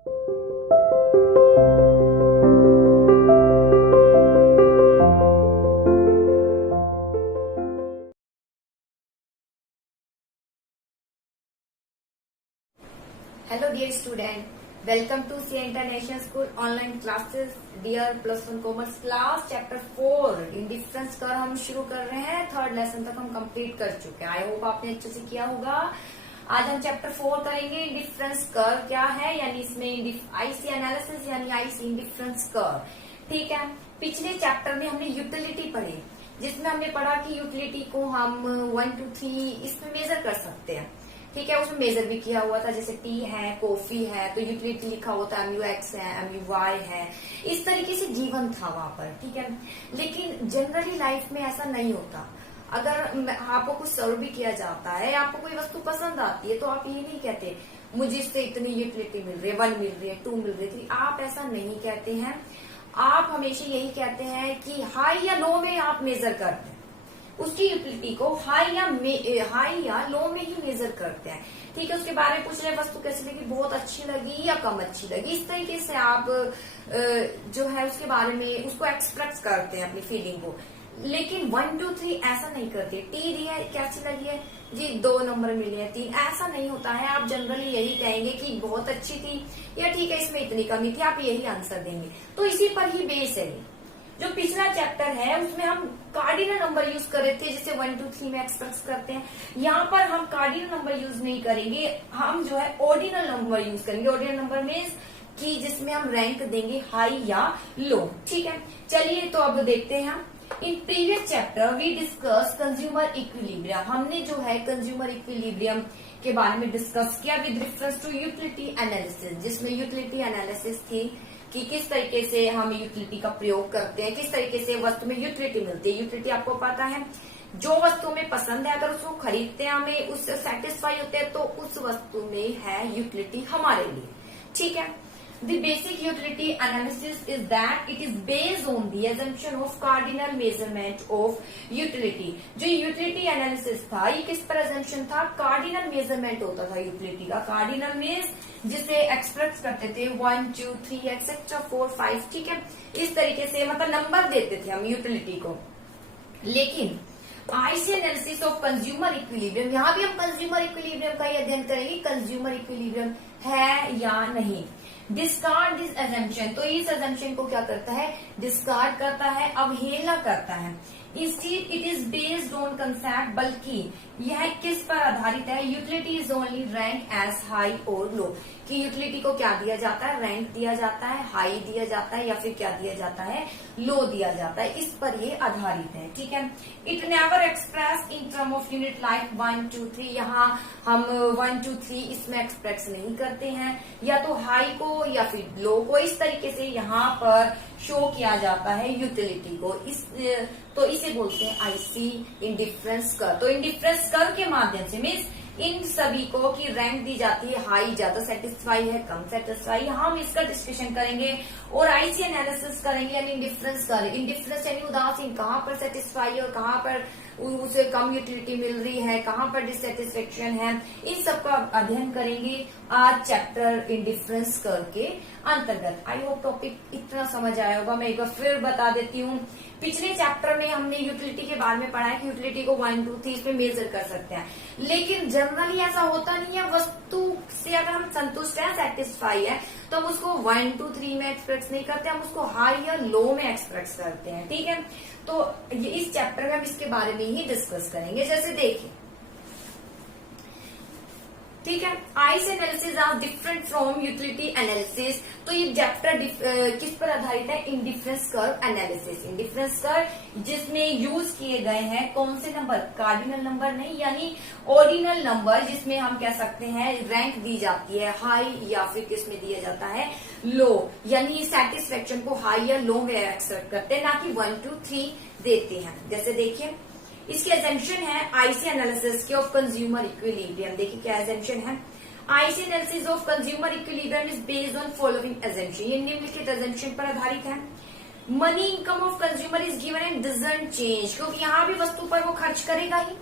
Hello dear student, welcome to CA International School online classes. Dear +1 commerce class chapter 4 indifference कर हम शुरू कर रहे हैं। थर्ड लेसन तक हम कंप्लीट कर चुके हैं। आई होप आपने अच्छे से किया होगा। आज हम चैप्टर 4 करेंगे इंडिफरेंस कर क्या है, यानी इसमें आईसी एनालिसिस यानी आईसी इंडिफरेंस कर। ठीक है, पिछले चैप्टर में हमने यूटिलिटी पढ़ी, जिसमें हमने पढ़ा कि यूटिलिटी को हम 1 2 3 इसमें मेजर कर सकते हैं। ठीक है, उसमें मेजर भी किया हुआ था, जैसे टी है, कॉफी है, तो यूटिलिटी लिखा होता है, MUX है, MUY है, इस तरीके से जीवन था वहां पर। ठीक है, लेकिन जनरली लाइफ में ऐसा नहीं होता। अगर आपको कुछ सर्व भी किया जाता है, आपको कोई वस्तु पसंद आती है, तो आप ये नहीं कहते मुझे इससे इतनी यूटिलिटी मिल रही है, 1 मिल रही है, 2 मिल रही थी। आप ऐसा नहीं कहते हैं। आप हमेशा यही कहते हैं कि हाई या लो में आप मेजर करते हैं, उसकी यूटिलिटी को हाई या लो में ही मेजर करते हैं। ठीक है, उसके बारे में पूछ रहे वस्तु कैसी लगी, बहुत अच्छी लगी या कम अच्छी लगी, इस तरीके से आप जो है उसके बारे में उसको एक्सप्रेस करते हैं अपनी फीलिंग को। लेकिन 1 2 3 ऐसा नहीं करते। टी दी है, कैसी लगी है जी, 2 नंबर मिले हैं, 3, ऐसा नहीं होता है। आप जनरली यही कहेंगे कि बहुत अच्छी थी या ठीक है इसमें इतनी कमी थी, आप यही आंसर देंगे। तो इसी पर ही बेस है। जो पिछला चैप्टर है उसमें हम कार्डिनल नंबर यूज कर रहे थे, जिसे 1 2 3 में एक्सप्रेस करते हैं। यहाँ पर हम कार्डिनल नंबर यूज नहीं करेंगे, हम जो है ऑर्डिनल नंबर यूज करेंगे। ऑर्डिनल नंबर मीन्स कि जिसमें हम रैंक देंगे हाई या लो। ठीक है, चलिए तो अब देखते हैं हम। In previous chapter we discuss consumer equilibrium. हमने जो है कंज्यूमर इक्विलिब्रियम के बारे में डिस्कस किया with reference to utility analysis, जिसमें यूटिलिटी एनालिसिस थी कि किस तरीके से हम यूटिलिटी का प्रयोग करते हैं, किस तरीके से वस्तु में यूटिलिटी मिलती है। यूटिलिटी आपको पता है, जो वस्तु हमें पसंद है, अगर उसको खरीदते हैं, हमें उससे सेटिस्फाई होते हैं, तो उस वस्तु में है यूटिलिटी हमारे लिए। ठीक है, the basic utility analysis is that it is based on the assumption of cardinal measurement of utility. जो यूटिलिटी एनालिसिस था, ये किस पर assumption था, कार्डिनल मेजरमेंट होता था यूटिलिटी का। कार्डिनल मीन्स जिसे एक्सप्रेस करते थे 1 2 3 एक्सेट्रा 4 5। ठीक है, इस तरीके से मतलब नंबर देते थे हम यूटिलिटी को। लेकिन IC analysis of consumer equilibrium, यहाँ भी हम कंज्यूमर इक्विलिब्रियम का ही अध्ययन करेंगे, कंज्यूमर इक्विलिब्रियम है या नहीं। डिस्कार्ड दिस assumption, तो इस assumption को क्या करता है, डिस्कार्ड करता है, अवहेलना करता है। Instead it is based on concept, बल्कि यह किस पर आधारित है, utility is only rank as high और लो, कि यूटिलिटी को क्या दिया जाता है, रैंक दिया जाता है, हाई दिया जाता है, या फिर क्या दिया जाता है, लो दिया जाता है। इस पर ये आधारित है। ठीक है, it never express in term of unit like 1 2 3। यहाँ हम 1 2 3 इसमें एक्सप्रेस नहीं करते हैं, या तो हाई को या फिर लो को, इस तरीके से यहाँ पर शो किया जाता है यूटिलिटी को। तो इसे बोलते हैं आईसी इंडिफरेंस कर। तो इंडिफरेंस कर के माध्यम से मीन्स इन सभी को की रैंक दी जाती है, हाई ज्यादा सेटिस्फाई है, कम सेटिस्फाई, हम इसका डिस्कशन करेंगे। और आईसी एनालिसिस करेंगे, यानी इंडिफरेंस कर, इंडिफरेंस यानी उदासीन, कहाँ पर सेटिस्फाई है और कहाँ पर उसे कम यूटिलिटी मिल रही है, कहाँ पर डिससेटिस्फेक्शन है, इन सब का अध्ययन करेंगे आज चैप्टर इंडिफरेंस कर के अंतर्गत। आई होप टॉपिक इतना समझ आया होगा। मैं एक बार फिर बता देती हूँ, पिछले चैप्टर में हमने यूटिलिटी के बारे में पढ़ा है कि यूटिलिटी को 1 2 3 पे मेजर कर सकते हैं, लेकिन जनरली ऐसा होता नहीं है। वस्तु से अगर हम संतुष्ट हैं, सेटिस्फाई है, तो हम उसको 1 2 3 में एक्सप्रेस नहीं करते, हम उसको हाई या लो में एक्सप्रेस करते हैं। ठीक है, तो ये इस चैप्टर में हम इसके बारे में ही डिस्कस करेंगे। जैसे देखिए, ठीक है, IC analysis are different from utility analysis. तो ये चैप्टर किस पर आधारित है, indifference curve analysis. Indifference curve जिसमें यूज किए गए हैं कौन से नंबर, कार्डिनल नंबर नहीं, यानी ऑर्डिनल नंबर, जिसमें हम कह सकते हैं रैंक दी जाती है हाई या फिर किसमें दिया जाता है, लो, यानी सेटिस्फेक्शन को हाई या लो में एक्सेप्ट करते हैं, ना कि 1 2 3 देते हैं। जैसे देखिए, इसकी assumption है आईसी एनालिसिस के ऑफ कंज्यूमर इक्विलिब्रियम। देखिए क्या assumption है, IC analysis of consumer equilibrium is based on following assumption। ये निम्नलिखित assumption पर आधारित है। Money income of consumer is given and doesn't change, क्योंकि यहाँ भी वस्तु पर वो खर्च करेगा ही,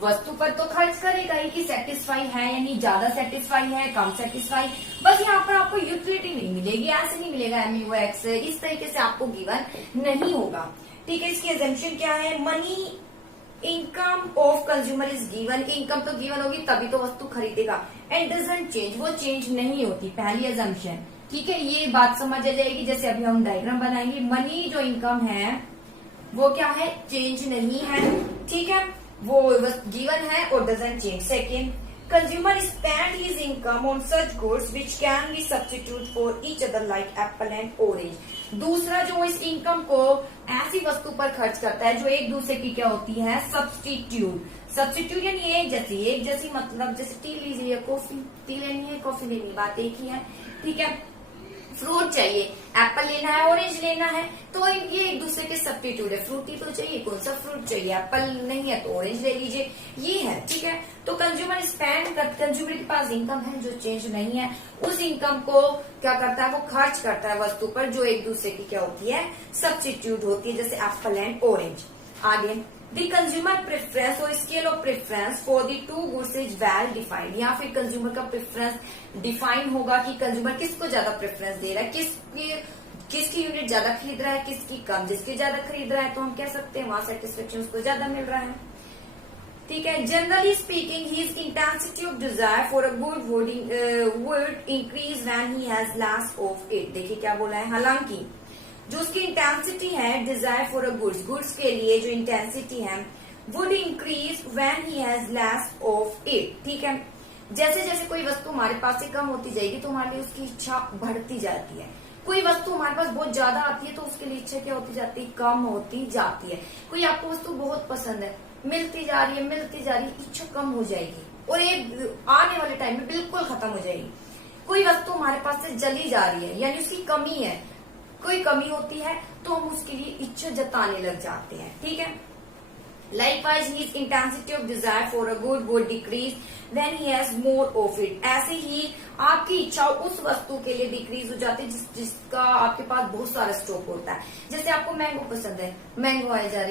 वस्तु पर तो खर्च करेगा ही कि सेटिस्फाई है यानी ज्यादा सेटिस्फाई है, कम सेटिस्फाई। बस यहाँ पर आपको यूटिलिटी नहीं मिलेगी, ऐसे नहीं मिलेगा MUX, इस तरीके से आपको गिवन नहीं होगा। ठीक है, इसकी एजम्पशन क्या है, money income of consumer is given, income तो गिवन होगी तभी तो वस्तु खरीदेगा, एंड डजंट चेंज, वो चेंज नहीं होती, पहली एजम्पशन। ठीक है, ये बात समझ आ जाएगी। जैसे अभी हम डायग्राम बनाएंगे, मनी जो इनकम है वो क्या है, चेंज नहीं है। ठीक है, वो गिवन है और doesn't change. Second, consumer spend his income on such goods which can be substitute for each other like Apple and orange. दूसरा, जो इस इनकम को ऐसी वस्तु पर खर्च करता है जो एक दूसरे की क्या होती है, सब्स्टिट्यूट। सब्स्टिट्यूट यानी एक जैसी मतलब जैसे टी लीजिए, कॉफी, टी लेनी है, कॉफी लेनी, बात एक ही है। ठीक है, फ्रूट चाहिए, एप्पल लेना है, ऑरेंज लेना है, तो ये एक दूसरे के सब्स्टिट्यूट है। फ्रूटी तो चाहिए, कौन सा फ्रूट चाहिए, एप्पल नहीं है तो ऑरेंज ले लीजिए, ये है। ठीक है, तो कंज्यूमर स्पेंड कर, कंज्यूमर के पास इनकम है जो चेंज नहीं है, उस इनकम को क्या करता है, वो खर्च करता है वस्तु पर जो एक दूसरे की क्या होती है, सब्स्टिट्यूट होती है, जैसे एप्पल एंड ऑरेंज। आगे, द कंज्यूमर प्रेफरेंस और scale of preference for the two goods is well defined. या फिर कंज्यूमर का प्रेफरेंस डिफाइन होगा कि कंज्यूमर किसको ज्यादा प्रेफरेंस दे रहा है, किसकी यूनिट ज्यादा खरीद रहा है, किसकी कम। जिसकी ज्यादा खरीद रहा है तो हम कह सकते हैं वहां सेटिस्फेक्शन उसको ज्यादा मिल रहा है। ठीक है, generally speaking his intensity of desire for a good would increase when he has less of it. देखिए क्या बोला है, हालांकि जो उसकी इंटेंसिटी है डिजायर फॉर अ गुड्स के लिए जो इंटेंसिटी है would increase when he has less of it. ठीक है, जैसे जैसे कोई वस्तु हमारे पास से कम होती जाएगी तो हमारे लिए उसकी इच्छा बढ़ती जाती है। कोई वस्तु हमारे पास बहुत ज्यादा आती है तो उसके लिए इच्छा क्या होती जाती है, कम होती जाती है। कोई आपको वस्तु बहुत पसंद है, मिलती जा रही है, इच्छा कम हो जाएगी और एक आने वाले टाइम में बिल्कुल खत्म हो जाएगी। कोई वस्तु हमारे पास से जली जा रही है यानी उसकी कमी है, कोई कमी होती है तो हम उसके लिए इच्छा जताने लग जाते हैं। ठीक है, Likewise, his intensity of desire for a good would decrease when he has more of it. ऐसे ही आपकी इच्छा उस वस्तु के लिए डिक्रीज हो जाती है जिसका आपके पास बहुत सारा स्टॉक होता है। जैसे आपको मैंगो पसंद है, मैंगो आए जा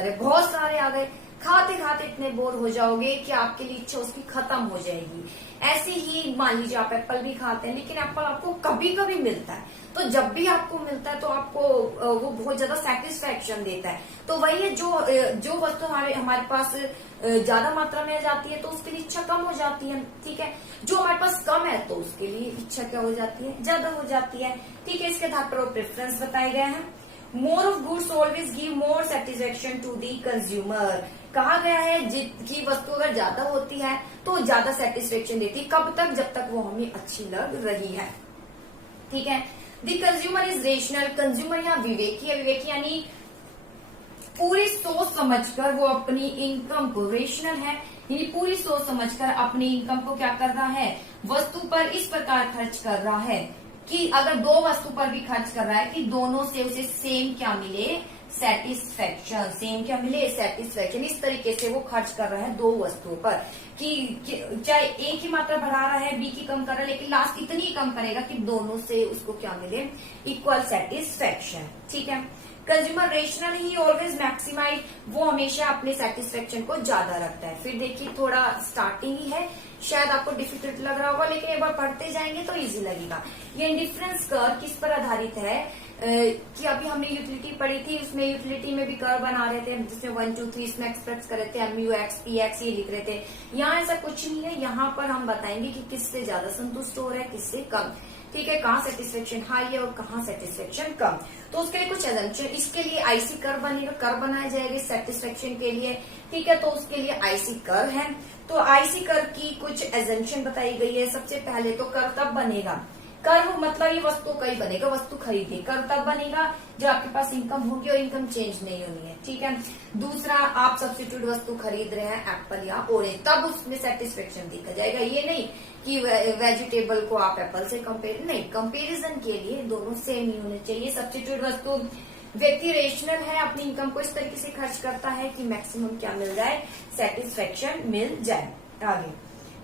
रहे, बहुत सारे आ गए, खाते खाते इतने बोर हो जाओगे कि आपके लिए इच्छा उसकी खत्म हो जाएगी। ऐसे ही मान लीजिए आप एप्पल भी खाते हैं लेकिन एप्पल आपको कभी कभी मिलता है, तो जब भी आपको मिलता है तो आपको वो बहुत ज्यादा सेटिस्फेक्शन देता है। तो वही है, जो वस्तु हमारे पास ज्यादा मात्रा में आ जाती है तो उसके लिए इच्छा कम हो जाती है। ठीक है, जो हमारे पास कम है तो उसके लिए इच्छा क्या हो जाती है, ज्यादा हो जाती है। ठीक है, इसके आधार पर प्रेफरेंस बताए गए हैं। More of goods always give more satisfaction to the consumer. कहा गया है जितकी वस्तु अगर ज्यादा होती है तो ज्यादा सेटिस्फेक्शन देती है, कब तक, जब तक वो हमें अच्छी लग रही है। ठीक है, the consumer is rational. Consumer यहाँ विवेकी है, विवेकी यानी पूरी सोच समझकर वो अपनी इनकम को, रेशनल है यानी पूरी सोच समझकर अपनी इनकम को क्या कर रहा है, वस्तु पर इस प्रकार खर्च कर रहा है कि अगर दो वस्तु पर भी खर्च कर रहा है कि दोनों से उसे सेम क्या मिले, सेटिस्फेक्शन। सेम क्या मिले, सेटिस्फेक्शन। इस तरीके से वो खर्च कर रहा है दो वस्तुओं पर कि चाहे एक ही मात्रा बढ़ा रहा है, बी की कम कर रहा है, लेकिन लास्ट इतनी कम करेगा कि दोनों से उसको क्या मिले, इक्वल सेटिस्फेक्शन। ठीक है, consumer rational he always maximise, वो हमेशा अपने सेटिस्फेक्शन को ज्यादा रखता है। फिर देखिए थोड़ा स्टार्टिंग ही है, शायद आपको डिफिकल्ट लग रहा होगा लेकिन एक बार पढ़ते जाएंगे तो इजी लगेगा। ये इंडिफरेंस कर्व किस पर आधारित है कि अभी हमने यूटिलिटी पढ़ी थी, उसमें यूटिलिटी में भी कर्व बना रहे थे जिसमें 1 2 3 इसमें एक्सप्रेस कर रहे थे, MUX PX ये लिख रहे थे। यहाँ ऐसा कुछ नहीं है, यहाँ पर हम बताएंगे कि किससे ज्यादा संतुष्ट हो रहा है, किससे कम। ठीक है, कहाँ सेटिस्फेक्शन हाई है और कहाँ सेटिस्फेक्शन कम। तो उसके लिए कुछ एजम्पशन, इसके लिए आईसी कर्व बनेगा, कर्व बनाया जाएगा सेटिस्फेक्शन के लिए। ठीक है, तो उसके लिए आईसी कर्व है। तो आईसी कर्व की कुछ एजम्पशन बताई गई है। सबसे पहले तो कर्व तब बनेगा, कर्व मतलब ये वस्तु का ही बनेगा, वस्तु खरीदे, कर्व तब बनेगा जब आपके पास इनकम होगी और इनकम चेंज नहीं होनी है। ठीक है, दूसरा आप सब्स्टिट्यूट वस्तु खरीद रहे हैं एप्पल या ऑरेंज, तब उसमें सेटिस्फेक्शन देखा जाएगा। ये नहीं कि वेजिटेबल को आप एप्पल से कंपेयर, नहीं, कंपेरिजन के लिए दोनों सेम ही होने चाहिए। सब्स्टिट्यूट वस्तु, व्यक्ति रेशनल है, अपनी इनकम को इस तरीके से खर्च करता है कि मैक्सिमम क्या मिल जाए, सेटिस्फेक्शन मिल जाए। आगे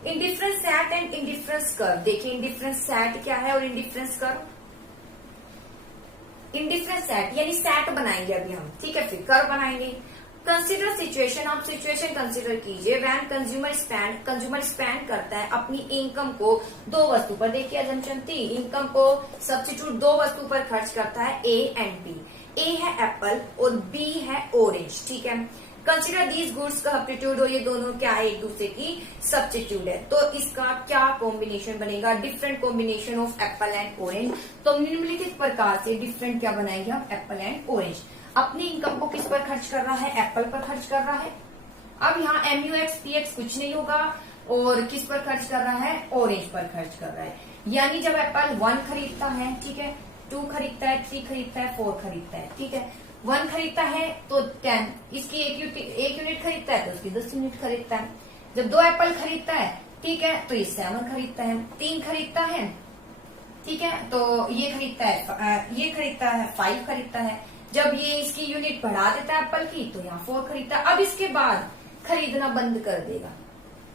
indifference set and indifference curve. देखिए इंडिफरेंस सेट क्या है और इंडिफरेंस कर्व। इंडिफरेंस सेट यानी सेट बनाएंगे अभी हम, ठीक है, फिर कर्व बनाएंगे। कंसिडर सिचुएशन, आप सिचुएशन कंसिडर कीजिए व्हेन कंज्यूमर स्पेंड करता है अपनी इनकम को दो वस्तु पर। देखिए अजम्पशन थी, इनकम को सब्स्टिट्यूट दो वस्तु पर खर्च करता है ए एंड बी। ए है एप्पल और बी है ऑरेंज, ठीक है। कंसिडर दीज गुड्स का सब्स्टिट्यूट, और ये दोनों क्या है, एक दूसरे की सब्स्टिट्यूट है। तो इसका क्या कॉम्बिनेशन बनेगा, different combination of Apple and orange. तो निम्नलिखित प्रकार से डिफरेंट क्या बनाएंगे हम, एप्पल एंड ऑरेंज। अपनी इनकम को किस पर खर्च कर रहा है, एप्पल पर खर्च कर रहा है। अब यहाँ MUX कुछ नहीं होगा, और किस पर खर्च कर रहा है, ऑरेंज पर खर्च कर रहा है। यानी जब एप्पल 1 खरीदता है, ठीक है, 2 खरीदता है, 3 खरीदता है, 4 खरीदता है, ठीक है। 1 खरीदता है तो 10, इसकी एक यूनिट खरीदता है तो उसकी 10 यूनिट खरीदता है। जब 2 एप्पल खरीदता है, ठीक है, तो ये 7 खरीदता है। 3 खरीदता है, ठीक है, तो ये खरीदता है 5 खरीदता है। जब ये इसकी यूनिट बढ़ा देता है एप्पल की, तो यहाँ 4 खरीदता है। अब इसके बाद खरीदना बंद कर देगा,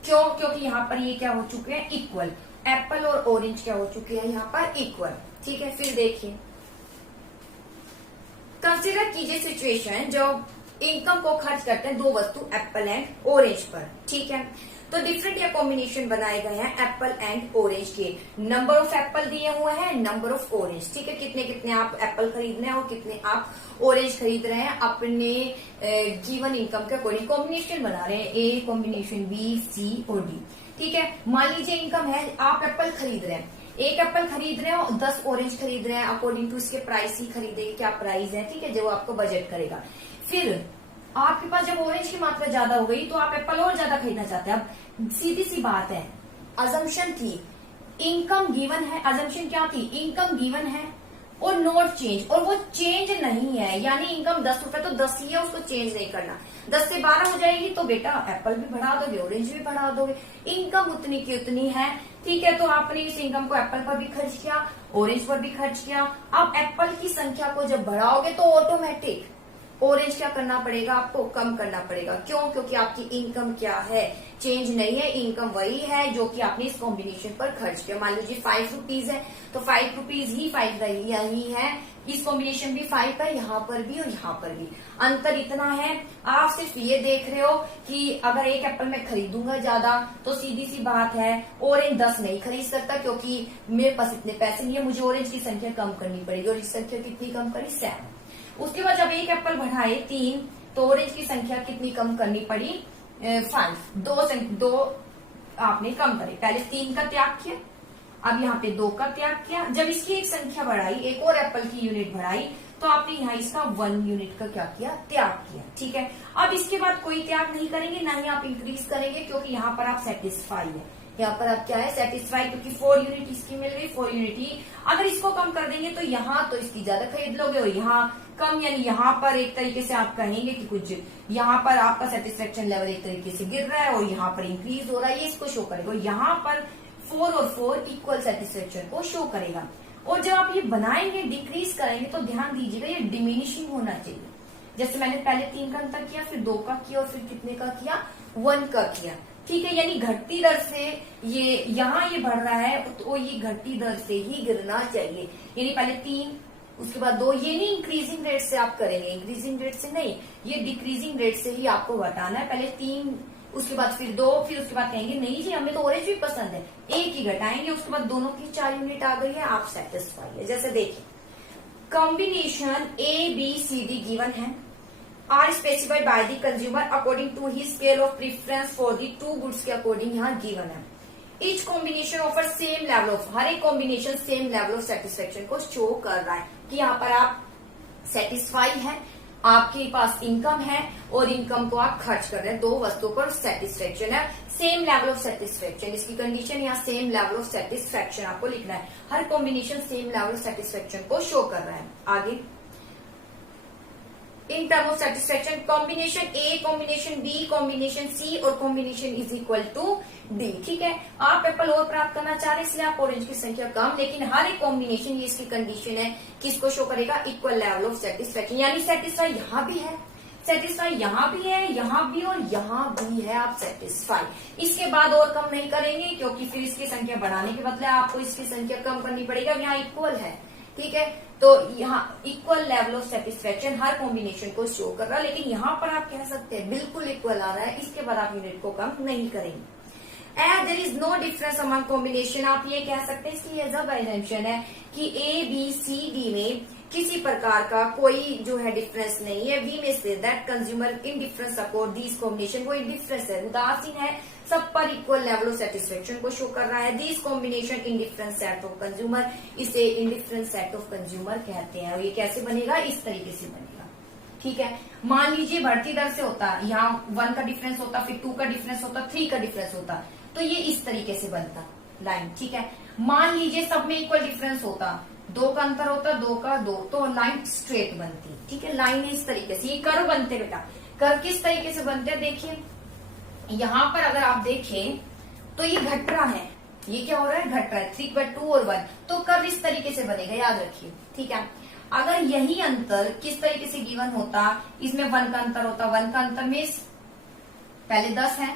क्यों, क्योंकि यहाँ पर ये क्या हो चुके हैं, इक्वल। एप्पल और ऑरेंज क्या हो चुके हैं यहाँ पर, इक्वल, ठीक है। फिर देखिए, कंसिडर कीजिए सिचुएशन जो इनकम को खर्च करते हैं दो वस्तु एप्पल एंड ऑरेंज पर, ठीक है। तो डिफरेंट या कॉम्बिनेशन बनाए गए हैं एप्पल एंड ऑरेंज के। नंबर ऑफ एप्पल दिए हुए हैं, नंबर ऑफ ऑरेंज, ठीक है। कितने कितने आप एप्पल खरीद रहे हैं और कितने आप ऑरेंज खरीद रहे हैं अपने गिवन इनकम के अकॉर्डिंग। कॉम्बिनेशन बना रहे हैं, ए कॉम्बिनेशन बी, सी और डी, ठीक है। मान लीजिए इनकम है, आप एप्पल खरीद रहे हैं, एक एप्पल खरीद रहे हो, 10 ऑरेंज खरीद रहे हैं, अकॉर्डिंग टू इसके प्राइस ही खरीदेंगे, क्या प्राइस है, ठीक है, जो आपको बजट करेगा। फिर आपके पास जब ऑरेंज की मात्रा ज्यादा हो गई तो आप एप्पल और ज्यादा खरीदना चाहते हैं। अब सीधी सी बात है, अजम्पशन थी इनकम गिवन है, अजम्पशन क्या थी, इनकम गिवन है और नोट चेंज, और वो चेंज नहीं है, यानी इनकम 10 रुपए तो 10 ही है, उसको चेंज नहीं करना। 10 से 12 हो जाएगी तो बेटा एप्पल भी बढ़ा दोगे, ऑरेंज भी बढ़ा दोगे, इनकम उतनी की उतनी है, ठीक है। तो आपने इस इनकम को एप्पल पर भी खर्च किया, ऑरेंज पर भी खर्च किया। अब एप्पल की संख्या को जब बढ़ाओगे तो ऑटोमेटिक ऑरेंज क्या करना पड़ेगा, आपको कम करना पड़ेगा। क्यों, क्योंकि आपकी इनकम क्या है, चेंज नहीं है, इनकम वही है जो कि आपने इस कॉम्बिनेशन पर खर्च किया। मान लीजिए 5 रुपीज है तो 5 रुपीज ही 5 यही है, इस कॉम्बिनेशन भी 5 है, यहाँ पर भी और यहाँ पर भी। अंतर इतना है, आप सिर्फ ये देख रहे हो कि अगर एक एप्पल मैं खरीदूंगा ज्यादा तो सीधी सी बात है ऑरेंज 10 नहीं खरीद सकता, क्योंकि मेरे पास इतने पैसे नहीं है, मुझे ऑरेंज की संख्या कम करनी पड़ेगी, और इस संख्या कितनी कम करी, 7। उसके बाद जब एक एप्पल बढ़ाए 3 तो ऑरेंज की संख्या कितनी कम करनी पड़ी, 5। दो आपने कम करे, पहले 3 का त्याग किया, अब यहाँ पे 2 का त्याग किया। जब इसकी एक संख्या बढ़ाई, एक और एप्पल की यूनिट बढ़ाई, तो आपने यहाँ इसका 1 यूनिट का क्या किया, त्याग किया, ठीक है। अब इसके बाद कोई त्याग नहीं करेंगे, ना ही आप इंक्रीज करेंगे, क्योंकि यहाँ पर आप सेटिस्फाई है, यहाँ पर आप क्या है, सेटिस्फाई, क्योंकि 4 यूनिट इसकी मिल गई, 4 यूनिट ही। अगर इसको कम कर देंगे तो यहाँ तो इसकी ज्यादा खरीद लोगे, और यहाँ कम, यानी यहाँ पर एक तरीके से आप कहेंगे कि कुछ यहाँ पर आपका सेटिस्फेक्शन लेवल एक तरीके से गिर रहा है और यहाँ पर इंक्रीज हो रहा है, ये इसको शो करेगा। यहाँ पर 4 और 4 इक्वल सेटिस्फेक्शन को शो करेगा। और जब आप ये बनाएंगे, डिक्रीज करेंगे, तो ध्यान दीजिएगा ये डिमिनिशिंग होना चाहिए। जैसे मैंने पहले 3 का अंतर किया, फिर 2 का किया, और फिर कितने का किया, 1 का किया, ठीक है। यानी घटती दर से ये यहाँ ये बढ़ रहा है, तो ये घटती दर से ही गिरना चाहिए। यानी पहले 3, उसके बाद 2, ये नहीं इंक्रीजिंग रेट से आप करेंगे, इंक्रीजिंग रेट से नहीं, ये डिक्रीजिंग रेट से ही आपको घटाना है। पहले 3, उसके बाद फिर 2, फिर उसके बाद कहेंगे नहीं जी हमें तो ऑरेंज भी पसंद है, 1 ही घटाएंगे, उसके बाद दोनों की 4 यूनिट आ गई है, आप सेटिस्फाई है। जैसे देखिए, कॉम्बिनेशन ABCD गिवन है, are specified by the consumer according to he scale of preference for the 2 goods के अकॉर्डिंग यहाँ गिवन है। Each combination offer same level of, हर एक combination same level of satisfaction को शो कर रहा है कि यहाँ पर आप सेटिस्फाई है, आपके पास इनकम है और इनकम को आप खर्च कर रहे हैं, 2 वस्तुओं पर सेटिस्फेक्शन है, सेम लेवल ऑफ सेटिस्फेक्शन। इसकी कंडीशन यहाँ सेम लेवल ऑफ सेटिस्फेक्शन आपको लिखना है, हर combination same level of satisfaction को शो कर रहा है। आगे, in term of satisfaction combination A, combination B, combination C और combination is equal to D, ठीक है। आप एप्पल और प्राप्त करना चाह रहे हैं, इसलिए आप ऑरेंज की संख्या कम, लेकिन हर एक कॉम्बिनेशन, ये इसकी कंडीशन है, किसको शो करेगा, इक्वल लेवल ऑफ सेटिस्फेक्शन। यानी सेटिस्फाई यहाँ भी है, सेटिस्फाई यहाँ भी है, यहाँ भी और यहाँ भी है, आप सेटिस्फाई। इसके बाद और कम नहीं करेंगे, क्योंकि फिर इसकी संख्या बढ़ाने के बदले आपको इसकी संख्या कम करनी पड़ेगी। अब यहाँ इक्वल है, ठीक है, तो यहाँ equal level of satisfaction her combination को शो कर रहा है, लेकिन यहाँ पर आप कह सकते हैं बिल्कुल इक्वल आ रहा है, इसके बाद आप यूनिट को कम नहीं करेंगे। As there is no difference among combination, आप ये कह सकते हैं, इसकी जब एजम्पशन है कि ए बी सी डी में किसी प्रकार का कोई जो है डिफरेंस नहीं है। We may say that consumer in difference accord this combination, वो डिफरेंस है, उदासीन है, सब पर इक्वल लेवल ऑफ सेटिस्फेक्शन को शो कर रहा है। This combination in different set of consumer, इसे in different set of consumer कहते हैं। और ये कैसे बनेगा, इस तरीके से बनेगा। ठीक है, मान लीजिए बढ़ती दर से होता, यहाँ 1 का डिफरेंस होता, फिर 2 का डिफरेंस होता, 3 का डिफरेंस होता, तो ये इस तरीके से बनता लाइन। ठीक है, मान लीजिए सब में इक्वल डिफरेंस होता, 2 का अंतर होता, 2 का 2, तो लाइन स्ट्रेट बनती। ठीक है, लाइन इस तरीके से, ये कर्व बनते बेटा। कर्व किस तरीके से बनते हैं, देखिए यहाँ पर अगर आप देखें तो ये घट रहा है, ये क्या हो रहा है, घट रहा है, 3/2 और 1, तो कर्व इस तरीके से बनेगा, याद रखिए। ठीक है, अगर यही अंतर किस तरीके से गिवन होता, इसमें 1 का अंतर होता, 1 का अंतर में पहले 10 है,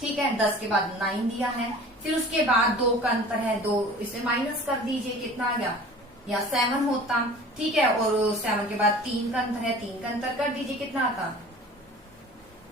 ठीक है, 10 के बाद 9 दिया है, फिर उसके बाद 2 का अंतर है, 2 इसे माइनस कर दीजिए, कितना आ गया, या 7 होता। ठीक है, और 7 के बाद 3 का अंतर है, 3 का अंतर कर दीजिए, कितना आता,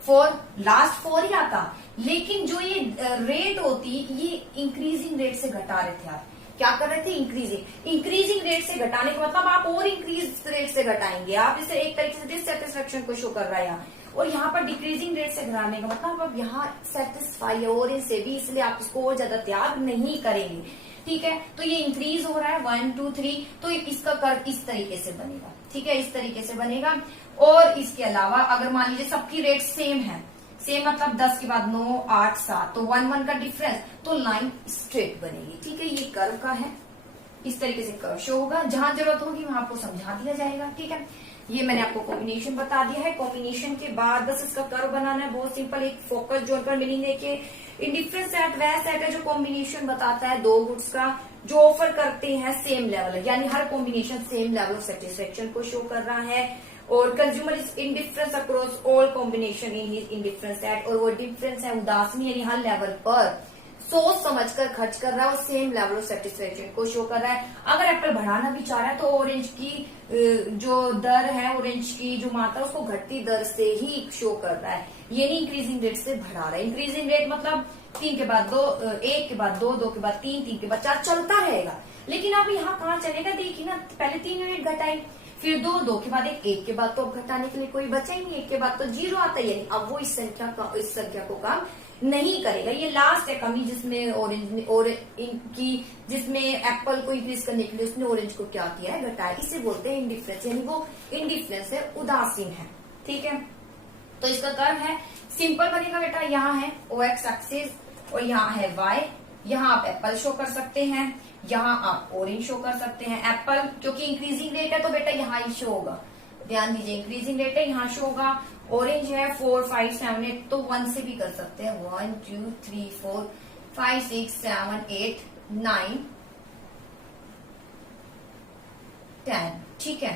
4, लास्ट 4 ही आता। लेकिन जो ये रेट होती, ये इंक्रीजिंग रेट से घटा रहे थे आप, क्या कर रहे थे, इंक्रीजिंग रेट से घटाने का मतलब आप और इंक्रीज रेट से घटाएंगे, आप इसे एक तरीके से डिससेटिस्फेक्शन को शो कर रहा है यहाँ। और यहाँ पर डिक्रीजिंग रेट से घटाने का मतलब अब यहाँ सेटिस्फाई और इनसे भी, इसलिए आप इसको और ज्यादा त्याग नहीं करेंगे। ठीक है, तो ये इंक्रीज हो रहा है 1 2 3, तो इसका कर्व इस तरीके से बनेगा। ठीक है, इस तरीके से बनेगा। और इसके अलावा अगर मान लीजिए सबकी रेट सेम है, सेम मतलब 10 के बाद 9 8 7, तो 1 का डिफरेंस, तो लाइन स्ट्रेट बनेगी। ठीक है, ये कर्व का है, इस तरीके से कर्व शो होगा, जहां जरूरत होगी वहां आपको समझा दिया जाएगा। ठीक है, ये मैंने आपको कॉम्बिनेशन बता दिया है। कॉम्बिनेशन के बाद बस इसका कर्व बनाना है, बहुत सिंपल। एक फोकस जोन पर मीनिंग है कि इंडिफरेंस सेट वह सेट है जो कॉम्बिनेशन बताता है 2 गुड्स का जो ऑफर करते हैं सेम लेवल, यानी हर combination same level of satisfaction को शो कर रहा है। और consumer is indifference across all combination in his indifference set, और वो डिफरेंस है उदासीन, यानी हर लेवल पर सोच समझकर खर्च कर रहा है और सेम लेवल ऑफ सेटिस्फेक्शन को शो कर रहा है। अगर एप्पल बढ़ाना भी चाह रहा है तो ऑरेंज की जो दर है, ऑरेंज की जो मात्रा, उसको घटती दर से ही शो कर रहा है, ये नहीं इंक्रीजिंग रेट से बढ़ा रहा है। इंक्रीजिंग रेट मतलब 3 के बाद 2, 1 के बाद 2, 2 के बाद 3, 3 के बाद 4 चलता रहेगा। लेकिन अब यहाँ कहाँ चलेगा, देखिए ना, पहले 3 यूनिट घटाई, फिर 2, 2 के बाद 1, 1 के बाद तो अब घटाने के लिए कोई बचा ही नहीं, 1 के बाद तो 0 आता है, यानी अब वो इस संख्या को काम नहीं करेगा। ये लास्ट है कमी जिसमें ऑरेंज और इनकी, जिसमें एप्पल को इंक्रीज करने के लिए उसने ऑरेंज को क्या किया है, घटाया। इसे बोलते हैं इंडिफरेंस, यानी वो इंडिफरेंस है, उदासीन है। ठीक है, तो इसका कर्व है, सिंपल बनेगा बेटा। यहाँ है OX एक्सिस और यहाँ है Y, यहाँ आप एप्पल शो कर सकते हैं, यहाँ आप ऑरेंज शो कर सकते हैं। एप्पल क्योंकि इंक्रीजिंग रेट है तो बेटा यहाँ ही शो होगा, ध्यान दीजिए, इंक्रीजिंग रेट है, यहाँ शो होगा। ऑरेंज है 4 5 7 8, तो 1 से भी कर सकते हैं, 1 2 3 4 5 6 7 8 9 10। ठीक है,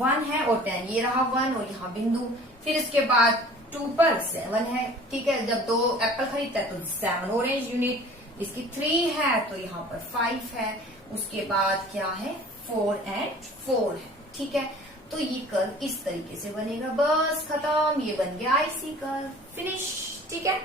1 है और 10, ये रहा 1 और यहाँ बिंदु। फिर इसके बाद 2 पर 7 है। ठीक है, जब 2 एप्पल खरीदता है तो 7 ऑरेंज यूनिट, इसकी 3 है तो यहाँ पर 5 है, उसके बाद क्या है 4 एंड 4 है। ठीक है, तो ये कर्व इस तरीके से बनेगा, बस खत्म, ये बन गया IC कर्व, फिनिश। ठीक है,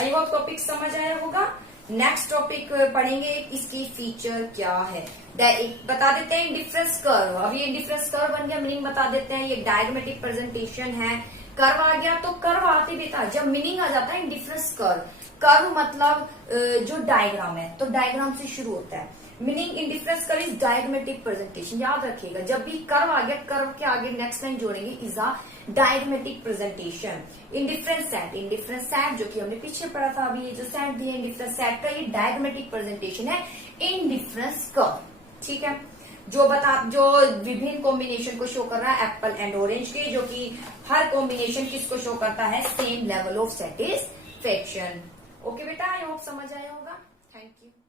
आई होप टॉपिक समझ आया होगा। नेक्स्ट टॉपिक पढ़ेंगे, इसकी फीचर क्या है, बता देते हैं इंडिफरेंस कर्व। अब ये इंडिफरेंस कर्व बन गया, मीनिंग बता देते हैं। ये डायग्रामेटिक प्रेजेंटेशन है, कर्व आ गया तो कर्व आते बेटा जब मीनिंग आ जाता है इंडिफरेंस कर्व। कर्व मतलब जो डायग्राम है, तो डायग्राम से शुरू होता है। Meaning indifference curve is diagrammatic presentation, याद रखिएगा, जब भी कर्व आ गया, कर्व के आगे नेक्स्ट लाइन जोड़ेंगे, is a diagrammatic presentation. Indifference set जो कि हमने पीछे पढ़ा था, अभी ये जो सेट दिया इंडिफरेंस सेट का, ये डायग्रामेटिक प्रेजेंटेशन है इंडिफरेंस कर्व। ठीक है, जो विभिन्न कॉम्बिनेशन को शो कर रहा है एप्पल एंड ऑरेंज के, जो कि हर कॉम्बिनेशन किसको शो करता है, same level of satisfaction. Okay बेटा, आई होप समझ आया होगा। Thank you.